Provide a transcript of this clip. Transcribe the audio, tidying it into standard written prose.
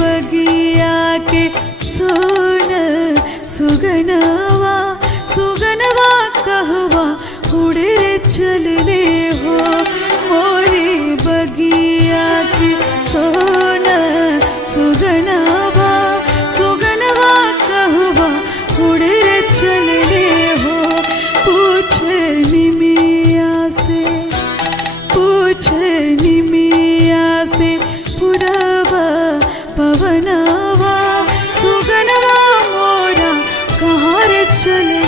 बगिया के सोन सुगनवा सुगनवा कहवा उड़े रे चलले हो। मोरी बगिया के सोन सुगनवा सुगनवा कहवा उड़े रे चलले हो। पूछे निमिया से पुरवा पवनवा सुगनवा मोरा कहाँ रे चले